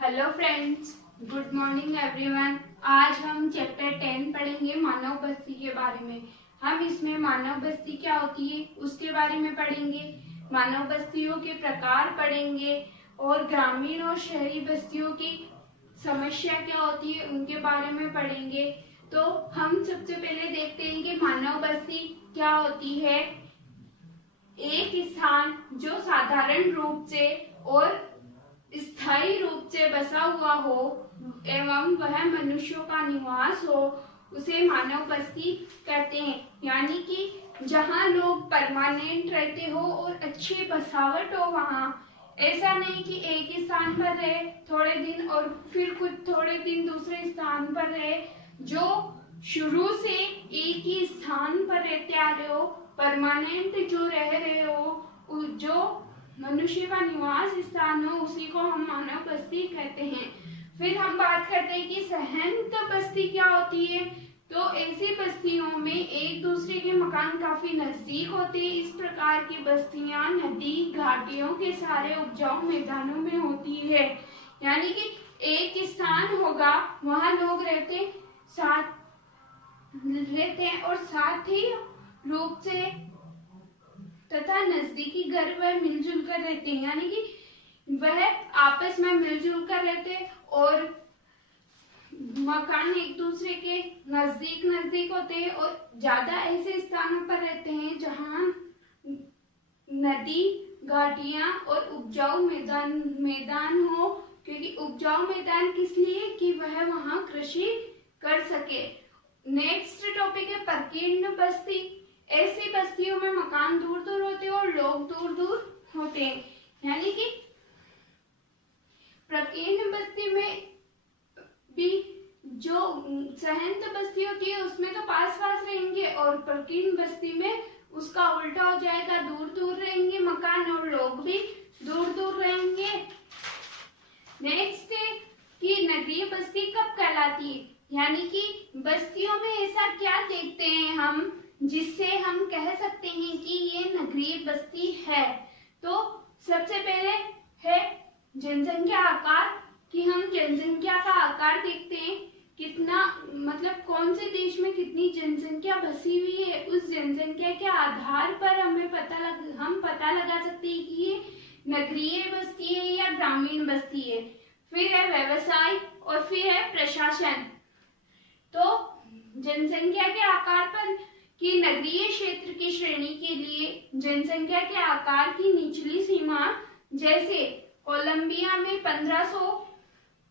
Hello friends, good morning everyone. आज हम chapter 10 पढ़ेंगे मानव बस्ती के बारे में। हम इसमें मानव बस्ती क्या होती है उसके बारे में पढ़ेंगे, मानव बस्तियों के प्रकार पढ़ेंगे और ग्रामीण और शहरी बस्तियों की समस्या क्या होती है उनके बारे में पढ़ेंगे। तो हम सबसे पहले देखते हैं कि मानव बस्ती क्या होती है। एक स्थान जो साधारण रूप से और स्थायी रूप से बसा हुआ हो एवं वह मनुष्यों का निवास हो उसे मानव बस्ती कहते हैं। यानी कि जहाँ लोग परमानेंट रहते हो और अच्छी बसावट हो वहाँ। ऐसा नहीं कि एक ही स्थान पर रहे थोड़े दिन और फिर कुछ थोड़े दिन दूसरे स्थान पर रहे। जो शुरू से एक ही स्थान पर रहते आ रहे हो, परमानेंट जो रह रहे हो, जो मनुष्य का निवास स्थान हो, उसी को हम मानव बस्ती कहते हैं। फिर हम बात करते हैं कि सहंत बस्ती क्या होती है। तो ऐसी बस्तियों में एक दूसरे के मकान काफी नजदीक होते हैं। इस प्रकार की बस्तियां नदी घाटियों के सारे उपजाऊ मैदानों में होती है। यानी कि एक स्थान होगा, वहां लोग रहते हैं और साथ ही रूप से तथा नजदीकी घर वह मिलजुल कर रहते हैं। यानी कि वह आपस में मिलजुल कर रहते हैं और मकान एक दूसरे के नजदीक होते हैं और ज्यादा ऐसे स्थानों पर रहते हैं जहां नदी घाटियां और उपजाऊ मैदान हो। क्योंकि उपजाऊ मैदान किस लिए कि वह वहां कृषि कर सके। नेक्स्ट टॉपिक है प्रकीर्ण बस्ती। ऐसी बस्तियों में मकान दूर दूर होते हैं और लोग दूर दूर होते हैं। यानी कि प्रकीर्ण बस्ती में भी जो सहंत बस्ती होती है उसमें तो पास पास रहेंगे और प्रकीर्ण बस्ती में उसका उल्टा हो जाएगा, दूर दूर रहेंगे मकान और लोग भी दूर दूर रहेंगे। नेक्स्ट है कि नगरीय बस्ती कब कहलाती है। यानी कि बस्तियों में ऐसा क्या देखते हैं हम जिससे हम कह सकते हैं कि ये नगरीय बस्ती है। तो सबसे पहले है जनसंख्या आकार, कि हम जनसंख्या का आकार देखते हैं कितना, मतलब कौन से देश में कितनी जनसंख्या बसी हुई है। उस जनसंख्या के आधार पर हम पता लगा सकते हैं कि ये नगरीय बस्ती है या ग्रामीण बस्ती है। फिर है व्यवसाय और फिर है प्रशासन। तो जनसंख्या के आकार पर कि नगरीय क्षेत्र की श्रेणी के लिए जनसंख्या के आकार की निचली सीमा, जैसे कोलंबिया में 1500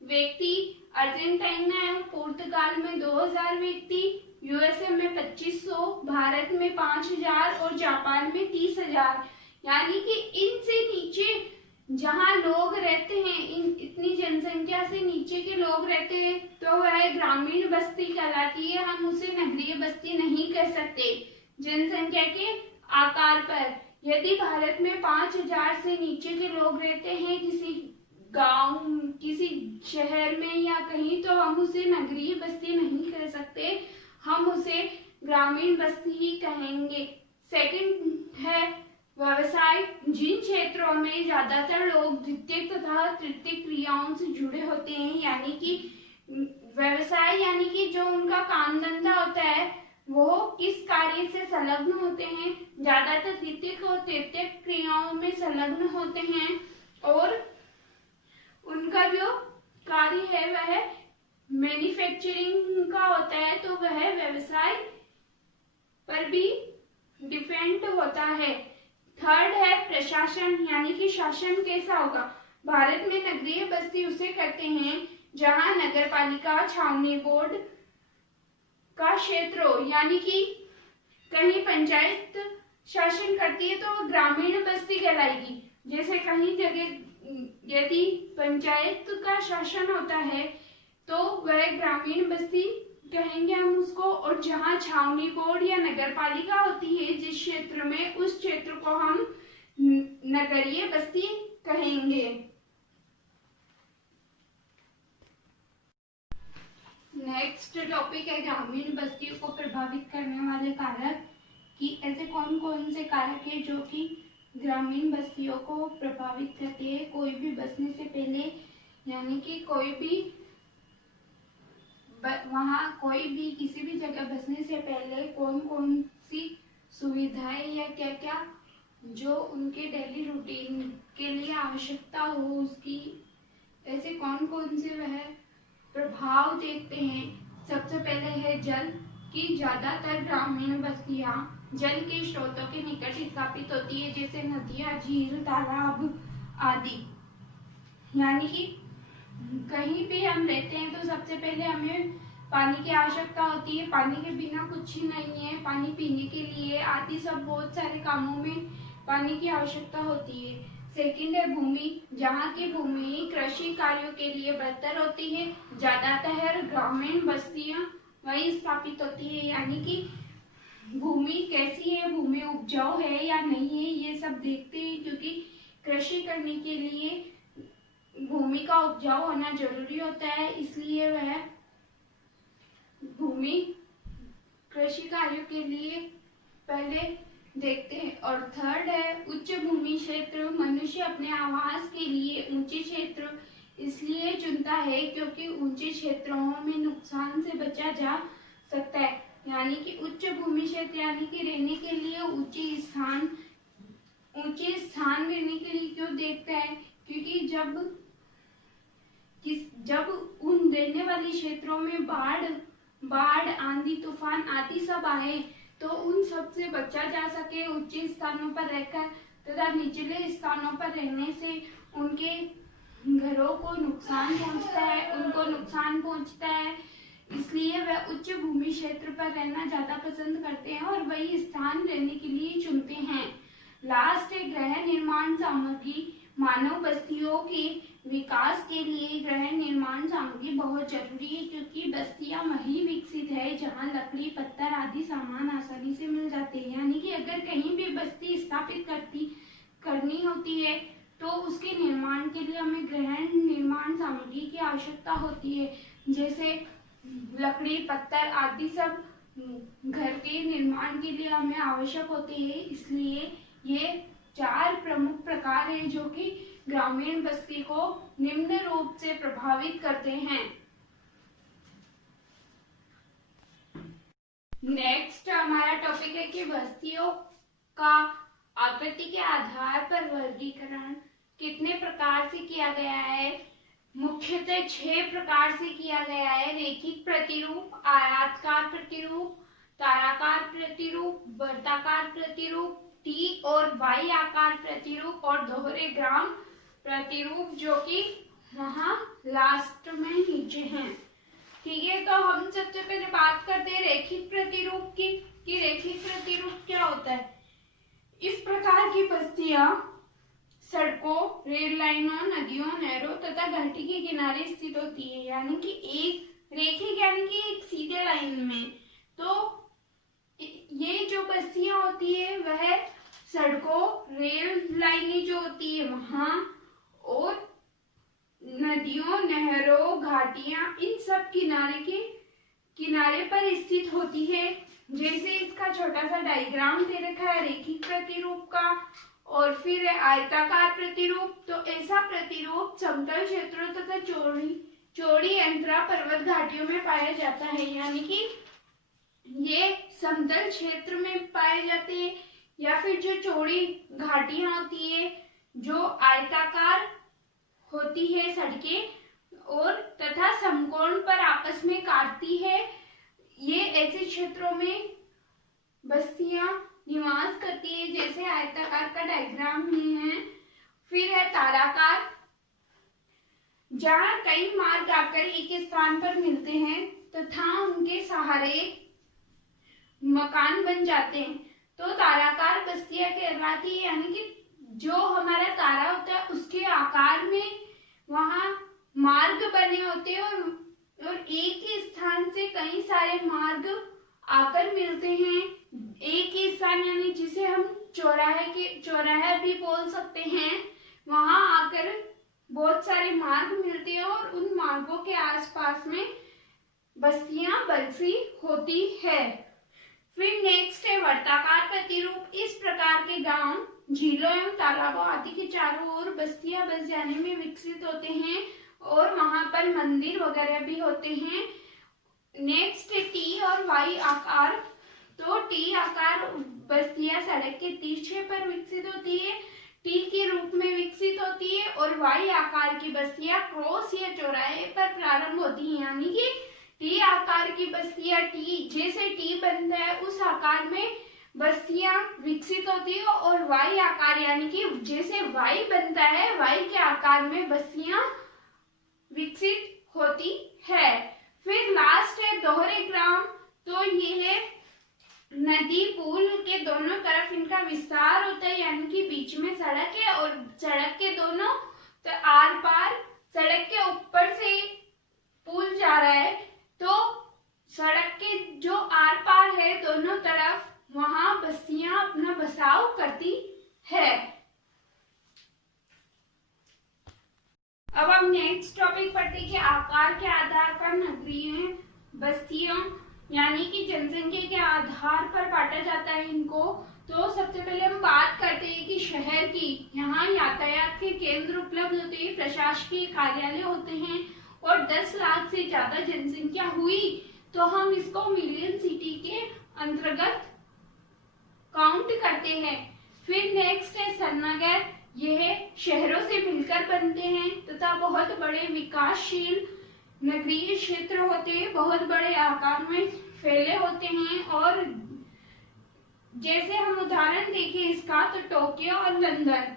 व्यक्ति, अर्जेंटीना एवं पुर्तगाल में 2000 व्यक्ति, यूएसए में 2500, भारत में 5000 और जापान में 30000। यानी कि इनसे नीचे जहाँ लोग रहते हैं, इतनी जनसंख्या से नीचे के लोग रहते हैं तो वह ग्रामीण बस्ती कहलाती है। हम उसे नगरीय बस्ती नहीं कह सकते जनसंख्या के आकार पर। यदि भारत में 5000 से नीचे के लोग रहते हैं किसी गांव, किसी शहर में या कहीं, तो हम उसे नगरीय बस्ती नहीं कह सकते, हम उसे ग्रामीण बस्ती ही कहेंगे। सेकंड है व्यवसाय। जिन क्षेत्रों में ज्यादातर लोग द्वितीय तथा तृतीय क्रियाओं से जुड़े होते हैं, यानी कि व्यवसाय यानी कि जो उनका काम धंधा होता है वो किस कार्य से संलग्न होते हैं, ज्यादातर द्वितीय और तृतीय क्रियाओं में संलग्न होते हैं और उनका जो कार्य है वह मैन्युफैक्चरिंग का होता है, तो वह व्यवसाय पर भी डिपेंड होता है। थर्ड है प्रशासन, यानी कि शासन कैसा होगा। भारत में नगरीय बस्ती उसे कहते हैं जहां नगरपालिका, छावनी बोर्ड का क्षेत्र हो। यानी कि कहीं पंचायत शासन करती है तो ग्रामीण बस्ती कहलाएगी। जैसे कहीं जगह यदि पंचायत का शासन होता है तो वह ग्रामीण बस्ती कहेंगे हम उसको। और जहाँ छावनी बोर्ड या नगरपालिका होती है जिस क्षेत्र में, उस क्षेत्र को हम नगरीय बस्ती कहेंगे। नेक्स्ट टॉपिक है ग्रामीण बस्तियों को प्रभावित करने वाले कारक, कि ऐसे कौन कौन से कारक है जो कि ग्रामीण बस्तियों को प्रभावित करते हैं। कोई भी बसने से पहले यानी कि वहाँ कोई भी किसी भी जगह बसने से पहले कौन कौन सी सुविधाएं या क्या क्या जो उनके डेली रूटीन के लिए आवश्यकता हो उसकी, ऐसे कौन कौन से वह प्रभाव देखते हैं। सबसे पहले है जल की ज्यादातर ग्रामीण बस्तियां जल के स्रोतों के निकट स्थापित होती है, जैसे नदियां, झील, तालाब आदि। यानी कि कहीं भी हम रहते हैं तो सबसे पहले हमें पानी की आवश्यकता होती है। पानी के बिना कुछ ही नहीं है। पानी पीने के लिए आदि सब बहुत सारे कामों में पानी की आवश्यकता होती है। सेकंड है भूमि, जहाँ की भूमि कृषि कार्यों के लिए बेहतर होती है। ज्यादातर ग्रामीण बस्तियां वहीं स्थापित होती है। यानी कि भूमि कैसी है, भूमि उपजाऊ है या नहीं है, ये सब देखते हैं, क्योंकि कृषि करने के लिए भूमि का उपजाऊ होना जरूरी होता है। इसलिए वह भूमि कृषि कार्यों के लिए पहले देखते हैं। और थर्ड है उच्च भूमि क्षेत्र, मनुष्य अपने आवास के लिए ऊंचे क्षेत्र इसलिए चुनता है क्योंकि ऊंचे क्षेत्रों में नुकसान से बचा जा सकता है। यानी कि उच्च भूमि क्षेत्र यानी कि रहने के लिए ऊंचे स्थान रहने के लिए क्यों देखता है, क्योंकि जब उन रहने वाले क्षेत्रों में बाढ़, आंधी, तूफान आदि सब आए तो उन सब से बचा जा सके। ऊंचे स्थानों पर रहकर तथा निचले स्थानों पर रहने से उनके घरों को नुकसान पहुंचता है, इसलिए वह उच्च भूमि क्षेत्र पर रहना ज्यादा पसंद करते हैं और वही स्थान रहने के लिए चुनते हैं। लास्ट है गृह निर्माण सामग्री, मानव बस्तियों के विकास के लिए गृह निर्माण सामग्री बहुत जरूरी है, क्योंकि बस्तियां वहीं विकसित है जहां लकड़ी, पत्थर आदि सामान आसानी से मिल जाते हैं। यानी कि अगर कहीं भी बस्ती स्थापित करनी होती है तो उसके निर्माण के लिए हमें गृह निर्माण सामग्री की आवश्यकता होती है, जैसे लकड़ी, पत्थर आदि सब घर के निर्माण के लिए हमें आवश्यक होते हैं। इसलिए ये 4 प्रमुख प्रकार हैं जो कि ग्रामीण बस्ती को निम्न रूप से प्रभावित करते हैं। नेक्स्ट हमारा टॉपिक है कि बस्तियों का आकृति के आधार पर वर्गीकरण कितने प्रकार से किया गया है। मुख्यतः 6 प्रकार से किया गया है। रेखिक प्रतिरूप, आयताकार प्रतिरूप, ताराकार प्रतिरूप, वर्ताकार प्रतिरूप, टी और वाई आकार प्रतिरूप और दोहरे ग्राम प्रतिरूप, जो कि वहां लास्ट में नीचे हैं। ठीक है, तो हम सबसे पहले बात करते हैं रेखिक प्रतिरूप की कि रेखिक प्रतिरूप क्या होता है। इस प्रकार की बस्तियां सड़कों, रेल लाइनों, नदियों, नहरों तथा घाटी के किनारे स्थित होती है। यानी कि एक रेखिक यानी कि एक सीधे लाइन में। तो ये जो बस्तियां होती है वह सड़कों, रेल लाइनें जो होती है वहां, और नदियों, नहरों, घाटियां, इन सब किनारे पर स्थित होती है। जैसे इसका छोटा सा डायग्राम दे रखा है रेखिक प्रतिरूप का, और फिर है आयताकार प्रतिरूप। तो ऐसा प्रतिरूप समतल क्षेत्रों तथा चौड़ी अंतरा पर्वत घाटियों में पाया जाता है। यानी कि ये समतल क्षेत्र में पाए जाते हैं, या फिर जो चौड़ी घाटियां होती है, जो आयताकार होती है सड़कें और तथा समकोण पर आपस में काटती है, ये ऐसे क्षेत्रों में बस्तियां निवास करती है, जैसे आयताकार का डायग्राम में है। फिर है ताराकार, जहां कई मार्ग आकर एक स्थान पर मिलते हैं तथा उनके सहारे मकान बन जाते हैं, तो ताराकार बस्तियां कहलाती है। यानी कि जो हमारा तारा होता है उसके आकार में वहां मार्ग बने होते हैं, और एक ही स्थान से कई सारे मार्ग आकर मिलते हैं। एक ही स्थान यानी जिसे हम चौराहा भी बोल सकते हैं, वहां आकर बहुत सारे मार्ग मिलते हैं और उन मार्गों के आसपास में बस्तियां बसी होती है। फिर नेक्स्ट है वर्ताकार प्रतिरूप। इस प्रकार के गांव झीलों एवं तालाबों आदि के चारों ओर बस्तियां बस जाने में विकसित होते हैं और वहां पर मंदिर वगैरह भी होते हैं। नेक्स्ट टी और वाई आकार। तो टी आकार बस्तियां सड़क के तिरछे पर विकसित होती है, टी के रूप में विकसित होती है, और वाई आकार की बस्तियां क्रॉस या चौराहे पर प्रारंभ होती है। यानी कि टी आकार की बस्तियां टी जैसे टी बनता है उस आकार में बस्तियां विकसित होती है, और वाई आकार यानी कि जैसे वाई बनता है वाई के आकार में बस्तियां विकसित होती है। फिर लास्ट है दोहरे ग्राम। तो ये है नदी पुल के दोनों तरफ इनका विस्तार होता है, यानी कि बीच में सड़क है और सड़क के दोनों तो आर पार सड़क के ऊपर से पुल जा रहा है, तो सड़क के जो आर पार है दोनों तरफ वहां बस्तियां अपना बसाव करती है। अब हम नेक्स्ट टॉपिक पढ़ते हैं कि आकार के आधार पर नगरीय बस्तियों यानी कि जनसंख्या के आधार पर बांटा जाता है इनको। तो सबसे पहले हम बात करते हैं कि शहर की। यहाँ यातायात के केंद्र उपलब्ध होते हैं, प्रशासकीय कार्यालय होते हैं, और 10 लाख से ज्यादा जनसंख्या हुई तो हम इसको मिलियन सिटी के अंतर्गत काउंट करते हैं। फिर नेक्स्ट है सन्नगर। यह शहरों से मिलकर बनते हैं तथा बहुत बड़े विकासशील नगरीय क्षेत्र होते हैं, बहुत बड़े आकार में फैले होते हैं। और जैसे हम उदाहरण देखें इसका तो टोक्यो और लंदन।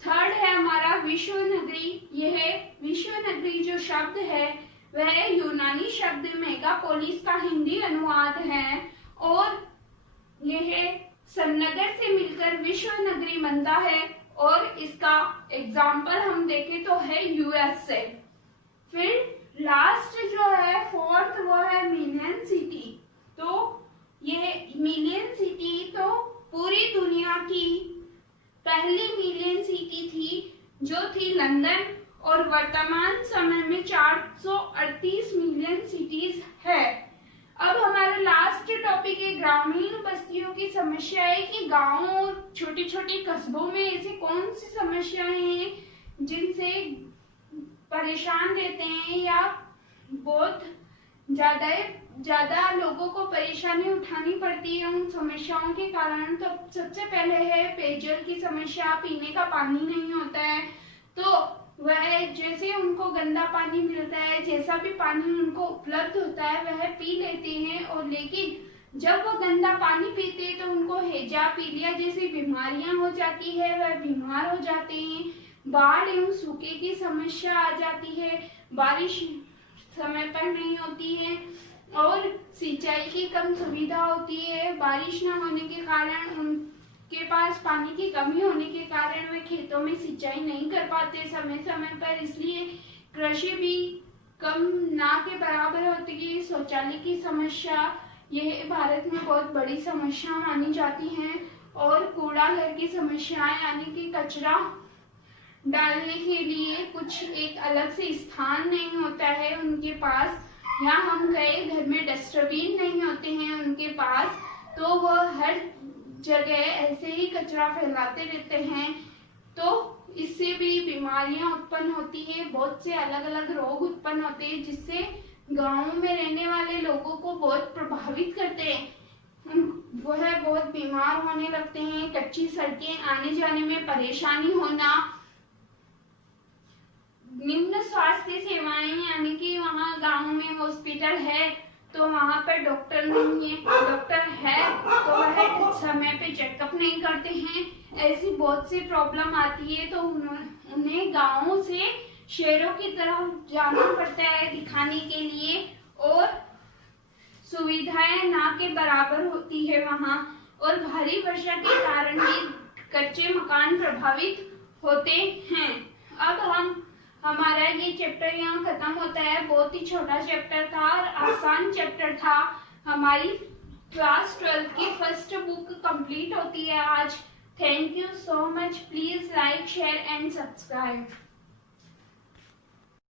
थर्ड है हमारा विश्व नगरी। यह विश्व नगरी जो शब्द है वह यूनानी शब्द मेगापोलिस का हिंदी अनुवाद है, और यह सन्नगर से मिलकर विश्व नगरी बनता है। और इसका एग्जाम्पल हम देखें तो है यूएस से। फिर लास्ट जो है फोर्थ वो है मिलियन सिटी। तो यह मिलियन सिटी तो पूरी दुनिया की पहली मिलियन सिटी थी जो थी लंदन, और वर्तमान समय में 438 मिलियन सिटीज है। अब हमारा लास्ट टॉपिक है ग्रामीण बस्तियों की समस्या है कि गांवों और छोटे छोटे कस्बों में ऐसी कौन सी समस्याएं हैं जिनसे परेशान रहते हैं या बहुत ज्यादा लोगों को परेशानी उठानी पड़ती है उन समस्याओं के कारण। तो सबसे पहले है पेयजल की समस्या, पीने का पानी नहीं होता है। तो वह जैसे उनको गंदा पानी मिलता है, जैसा भी पानी उनको उपलब्ध होता है वह पी लेते हैं, और लेकिन जब वो गंदा पानी पीते हैं तो उनको हैजा पीलिया जैसी बीमारियां हो जाती है, वह बीमार हो जाते हैं। बाढ़ एवं सूखे की समस्या आ जाती है, बारिश समय पर नहीं होती है, और सिंचाई की कम सुविधा होती है। बारिश न होने के कारण उनके पास पानी की कमी होने के कारण वे खेतों में सिंचाई नहीं कर पाते समय समय पर, इसलिए कृषि भी कम ना के बराबर होती है। शौचालय की समस्या यह भारत में बहुत बड़ी समस्या मानी जाती है, और कूड़ा घर की समस्याएं यानी कि कचरा डालने के लिए कुछ एक अलग से स्थान नहीं होता है उनके पास, या हम गए घर में डस्टबिन नहीं होते हैं उनके पास, तो वह हर जगह ऐसे ही कचरा फैलाते रहते हैं। तो इससे भी बीमारियां उत्पन्न होती है, बहुत से अलग अलग रोग उत्पन्न होते हैं जिससे गांवों में रहने वाले लोगों को बहुत प्रभावित करते हैं। वह बहुत बीमार होने लगते हैं, कच्ची सड़कें, आने जाने में परेशानी होना, निम्न स्वास्थ्य सेवाएं यानी कि वहाँ गांव में हॉस्पिटल है तो वहाँ पर डॉक्टर नहीं है, डॉक्टर है तो वह समय पे चेकअप नहीं करते हैं, ऐसी बहुत सी प्रॉब्लम आती है। तो उन्हें गांवों से शहरों की तरफ जाना पड़ता है दिखाने के लिए, और सुविधाएं ना के बराबर होती है वहाँ, और भारी वर्षा के कारण भी कच्चे मकान प्रभावित होते हैं। अब हमारा ये चैप्टर यहाँ खत्म होता है। बहुत ही छोटा चैप्टर था और आसान चैप्टर था। हमारी क्लास 12 की फर्स्ट बुक कंप्लीट होती है आज। Thank you so much. Please like, share and subscribe.